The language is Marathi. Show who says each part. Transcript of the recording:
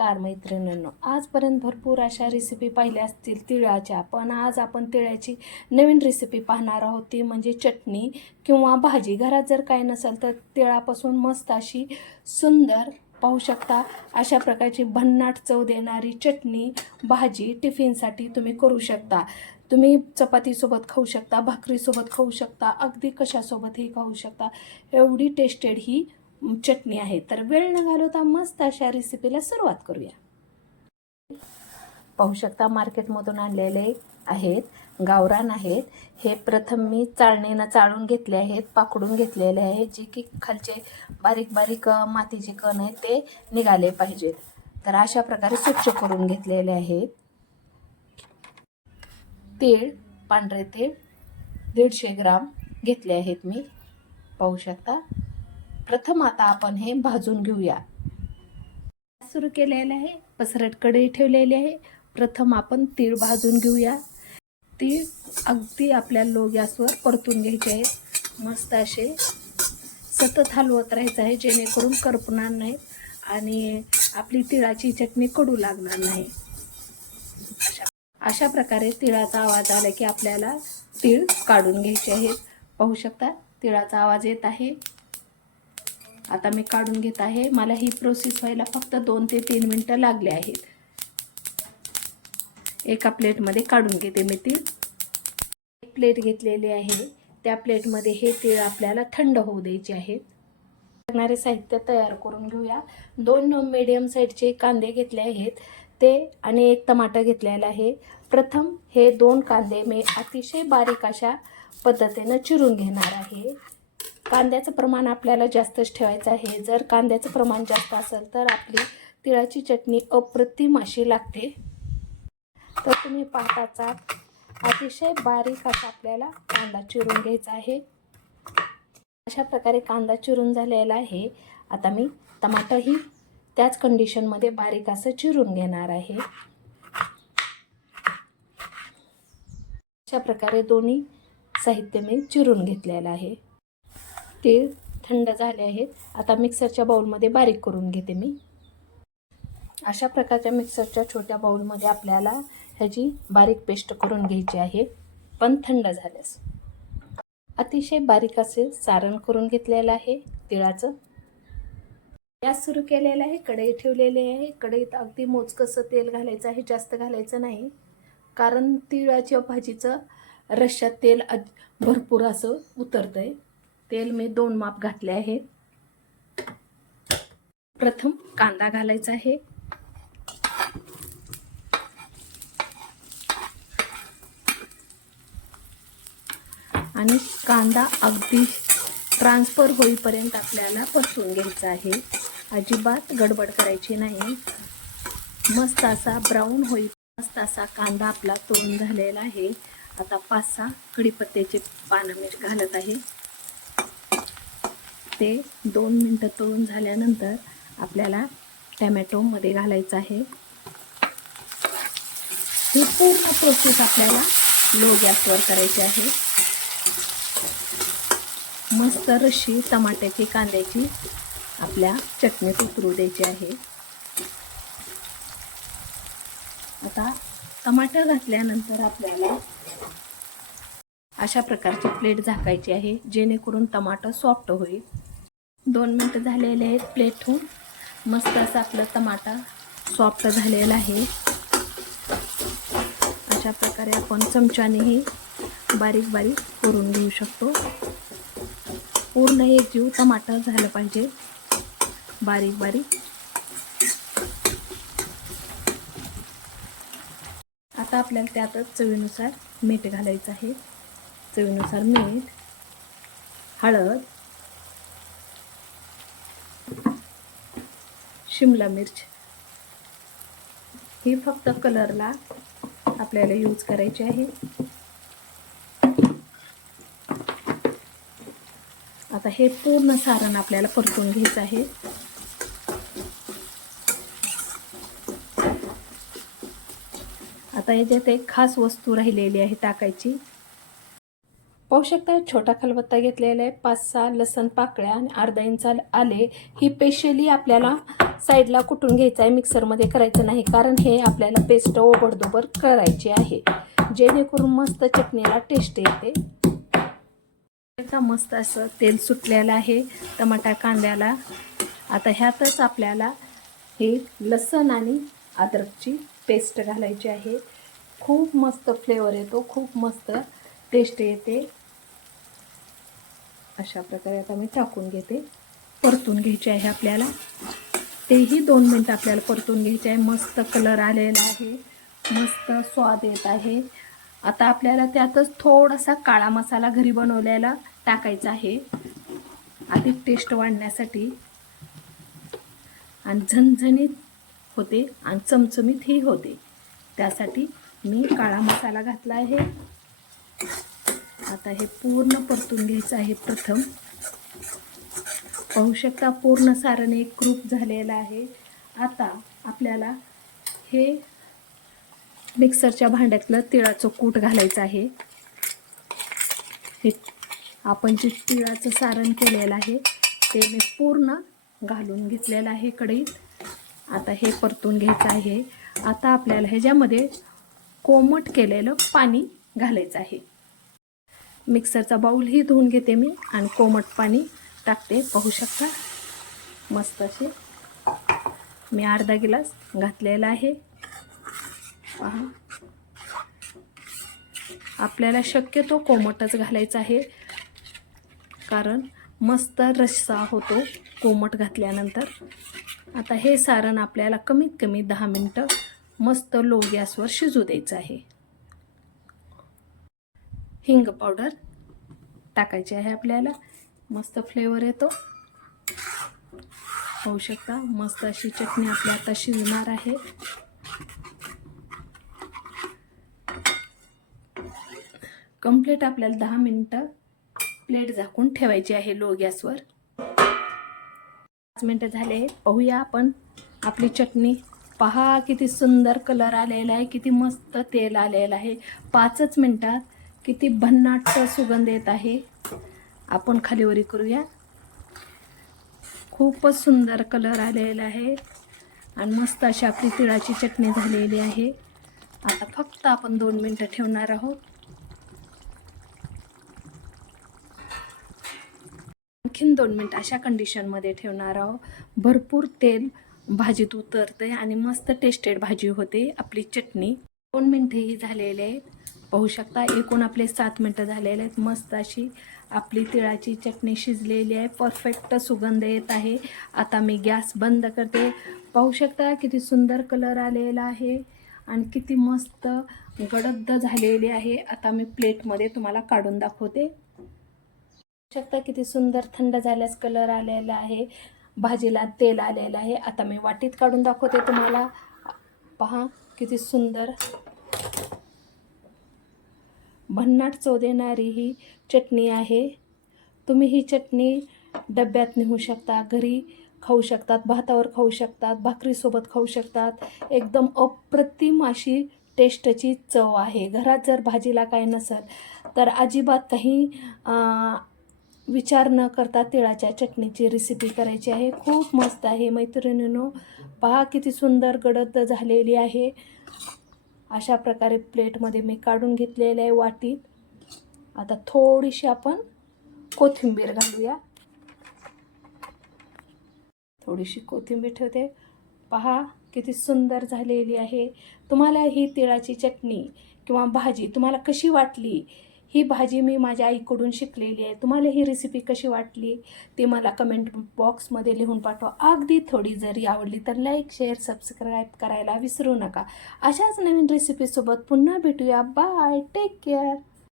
Speaker 1: नमस्कार मैत्रिणींनो. आजपर्यंत भरपूर अशा रेसिपी पाहिल्या असतील तिळाच्या पण आज आपण तिळाची नवीन रेसिपी पाहणार आहोत. ती म्हणजे चटणी किंवा भाजी. घरात जर काही नसेल तर तिळापासून मस्त अशी सुंदर पाहू शकता अशा प्रकारची भन्नाट चव देणारी चटणी भाजी टिफिनसाठी तुम्ही करू शकता. तुम्ही चपातीसोबत खाऊ शकता भाकरीसोबत खाऊ शकता अगदी कशासोबतही खाऊ शकता. एवढी टेस्टेड ही चटणी आहे तर वेळ न घालवता मस्त अशा रेसिपीला सुरुवात करूया. पाहू शकता मार्केटमधून आणलेले आहेत गावरान आहेत. हे प्रथम मी चाळणीनं चाळून घेतले आहेत पाकडून घेतलेले आहेत जे की खालचे बारीक बारीक मातीचे कण आहेत ते निघाले पाहिजेत. तर अशा प्रकारे स्वच्छ करून घेतलेले आहेत. तीळ पांढरे तीळ दीडशे ग्राम घेतले आहेत मी. पाहू शकता. प्रथम आता आपण हे भाजून घेऊया. सुरू केलेले आहे पसरट कढई ठेवलेली आहे. प्रथम आपण तीळ भाजून घेऊया. तीळ अगदी आपल्या लो गॅसवर परतून घ्यायचे आहे. मस्त असे सतत हलवत राहायचं आहे जेणेकरून करपणार नाही आणि आपली तिळाची चटणी कडू लागणार नाही. अशा अशा प्रकारे तिळाचा आवाज आला की आपल्याला तीळ काढून घ्यायचे आहेत. पाहू शकता तिळाचा आवाज येत आहे. आता मी काढून घेत आहे. मला ही प्रोसेस व्हायला फक्त दोन ते तीन मिनटं लागले आहेत. एका प्लेटमध्ये काढून घेते मी तीळ एक प्लेट घेतलेली आहे. त्या प्लेटमध्ये हे तीळ आपल्याला थंड होऊ द्यायचे आहेत. लागणारे साहित्य तयार करून घेऊया. दोन मीडियम साईजचे कांदे घेतले आहेत. ते आणि एक टमाटर घेतलेला आहे. प्रथम हे दोन कांदे मी अतिशय बारीक अशा पद्धतीनं चिरून घेणार आहे. कांद्याचं प्रमाण आपल्याला जास्तच ठेवायचं आहे. जर कांद्याचं प्रमाण जास्त असेल तर आपली तिळाची चटणी अप्रतिम अशी लागते. तर तुम्ही पाहताचा अतिशय बारीक असा आपल्याला कांदा चिरून घ्यायचा आहे. अशा प्रकारे कांदा चिरून झालेला आहे. आता मी टमाटरही त्याच कंडिशनमध्ये बारीक असं चिरून घेणार आहे. अशा प्रकारे दोन्ही साहित्य मी चिरून घेतलेलं आहे. ते थंड झाले आहेत आता मिक्सरच्या बाउलमध्ये बारीक करून घेते मी. अशा प्रकारच्या मिक्सरच्या छोट्या बाउलमध्ये आपल्याला ह्याची बारीक पेस्ट करून घ्यायची आहे. पण थंड झाल्यास. अतिशय बारीक असे सारण करून घेतलेलं आहे तिळाचं. गॅस सुरू केलेला आहे कढई ठेवलेली आहे. कढईत अगदी मोजकसं तेल घालायचं आहे जास्त घालायचं नाही. कारण तिळाच्या भाजीचं रश्यात तेल अज- भरपूर असं उतरतं आहे तेल मी दोन माप घातले आहे. प्रथम कांदा घालायचा आहे. आणि कांदा अगदी ट्रान्सफर होईपर्यंत आपल्याला परतून घ्यायचा आहे. अजिबात गडबड करायची नाही. मस्त असा ब्राऊन होई मस्त असा कांदा आपला तोंड झालेला आहे. आता पाच सहा कढीपत्त्याचे पानं मीठ घालत आहे. ते दोन मिनटं तळून झाल्यानंतर आपल्याला टॅमॅटोमध्ये घालायचं आहे. ही पूर्ण प्रोसेस आपल्याला लो गॅसवर करायची आहे. मस्त रशी टमाट्याची कांद्याची आपल्या चटणीत उतरू द्यायची आहे. आता टमाटर घातल्यानंतर आपल्याला अशा प्रकारची प्लेट झाकायची आहे जेणेकरून टमाटर सॉफ्ट होईल. दोन मिनटं झालेले आहेत प्लेट ठेवून मस्त असं आपलं टमाटा सॉफ्ट झालेलं आहे. अशा प्रकारे आपण चमच्यानेही बारीक बारीक करून घेऊ शकतो. पूर्ण एक जीव टमाटर झालं पाहिजे. बारीक बारीक. आता आपल्याला त्यातच चवीनुसार मीठ घालायचं आहे. चवीनुसार मीठ हळद शिमला मिर्च. ही फक्त कलरला आपल्याला यूज करायची आहे. आता हे पूर्ण सारण आपल्याला परतून घ्यायचं आहे. आता याच्यात एक खास वस्तू राहिलेली आहे टाकायची. पाहू शकता छोटा खलबत्ता घेतलेला आहे. पाच सहा लसण पाकळ्या आणि अर्धा इंच आले. ही स्पेशली आपल्याला साईडला कुटून घ्यायचं आहे मिक्सरमध्ये करायचं नाही कारण हे आपल्याला पेस्ट ओबडदोबर करायची आहे. जेणेकरून मस्त चटणीला टेस्ट येते. मस्त असं तेल सुटलेलं आहे टमाटा कांद्याला. आता ह्यातच आपल्याला हे लसण आणि अद्रकची पेस्ट घालायची आहे. खूप मस्त फ्लेवर येतो खूप मस्त टेस्ट येते. अशा प्रकारे आता मी टाकून घेते. परतून घ्यायची आहे आपल्याला. तेही दोन मिनटं आपल्याला परतून घ्यायचे आहे. मस्त कलर आलेला आहे. मस्त स्वाद येत आहे. आता आपल्याला त्यातच थोडासा काळा मसाला घरी बनवलेला टाकायचा आहे. अधिक टेस्ट वाढण्यासाठी. आणि झणझणीत होते आणि चमचमीतही होते. त्यासाठी मी काळा मसाला घातला आहे. आता हे पूर्ण परतून घ्यायचं आहे प्रथम. पाहू शकता पूर्ण सारण एक ग्रुप झालेला आहे. आता आपल्याला हे मिक्सरच्या भांड्यातलं तिळाचं कूट घालायचं आहे. हे आपण जे तिळाचं सारण केलेलं आहे ते मी पूर्ण घालून घेतलेलं आहे कढईत आता हे परतून घ्यायचं आहे. आता आपल्याला ह्याच्यामध्ये कोमट केलेलं पाणी घालायचं आहे. मिक्सरचा बाऊलही धुवून घेते मी आणि कोमट पाणी टाकते. पाहू शकता? मस्त असे. मी अर्धा गिलास घातलेला आहे. पहा. आपल्याला शक्यतो कोमटच घालायचं आहे. कारण मस्त रस्सा होतो कोमट घातल्यानंतर. आता हे सारण आपल्याला कमीत कमी दहा मिनटं मस्त लो गॅसवर शिजू द्यायचं आहे. हिंग पावडर टाकायची आहे आपल्याला. मस्त फ्लेवर येतो. होऊ शकता मस्त अशी चटणी आपल्या आता शिजणार आहे. कंप्लीट आपल्याला दहा मिनटं प्लेट झाकून ठेवायची आहे लो गॅसवर पाच मिनटं झाले पाहूया आपण आपली चटणी. पहा किती सुंदर कलर आलेला आहे किती मस्त तेल आलेलं आहे. पाचच मिनटात किती भन्नाट सुगंध येत आहे. आपण खालीवरी करूया. खूपच सुंदर कलर आलेला आहे आणि मस्त अशी आपली तिळाची चटणी झालेली आहे. आता फक्त आपण दोन मिनटं ठेवणार आहोत. आणखीन दोन मिनटं अशा कंडिशनमध्ये ठेवणार आहोत. भरपूर तेल भाजीत उतरते आणि मस्त टेस्टेड भाजी होते आपली चटणी. दोन मिनटेही झालेली आहेत. पाहू शकता. एकूण आपले सात मिनटं झालेले आहेत. मस्त अशी आपली तिळाची चटणी शिजलेली आहे. परफेक्ट सुगंध येत आहे. आता मी गॅस बंद करते. पाहू शकता किती सुंदर कलर आलेला आहे आणि किती मस्त गडद्द झालेली आहे. आता मी प्लेटमध्ये तुम्हाला काढून दाखवते. पाहू शकता किती सुंदर थंड झाल्यास कलर आलेला आहे. भाजीला तेल आलेलं आहे. आता मी वाटीत काढून दाखवते तुम्हाला. पहा किती सुंदर भन्नाट चव देणारी ही चटणी आहे. तुम्ही ही चटणी डब्यात नेऊ शकता घरी खाऊ शकतात भातावर खाऊ शकतात भाकरीसोबत खाऊ शकतात. एकदम अप्रतिम अशी टेस्टची चव आहे. घरात जर भाजीला काय नसेल तर अजिबात काही विचार न करता तिळाच्या चटणीची रेसिपी करायची आहे. खूप मस्त आहे. मैत्रिणीनो पहा किती सुंदर गडद झालेली आहे. अशा प्रकारे प्लेटमध्ये मी काढून घेतलेले आहे वाटीत. आता थोडीशी आपण कोथिंबीर घालूया. थोडीशी कोथिंबीर ठेवते. पहा किती सुंदर झालेली आहे. तुम्हाला ही तिळाची चटणी किंवा भाजी तुम्हाला कशी वाटली ही भाजी मी माझ्या आईकडून शिकलेली आहे. तुम्हाला ही रेसिपी कशी वाटली ते मला कमेंट बॉक्समध्ये लिहून पाठवा. अगदी थोडी जरी आवडली तर लाईक शेअर सबस्क्राईब करायला विसरू नका. अशाच नवीन रेसिपीसोबत पुन्हा भेटूया. Bye take care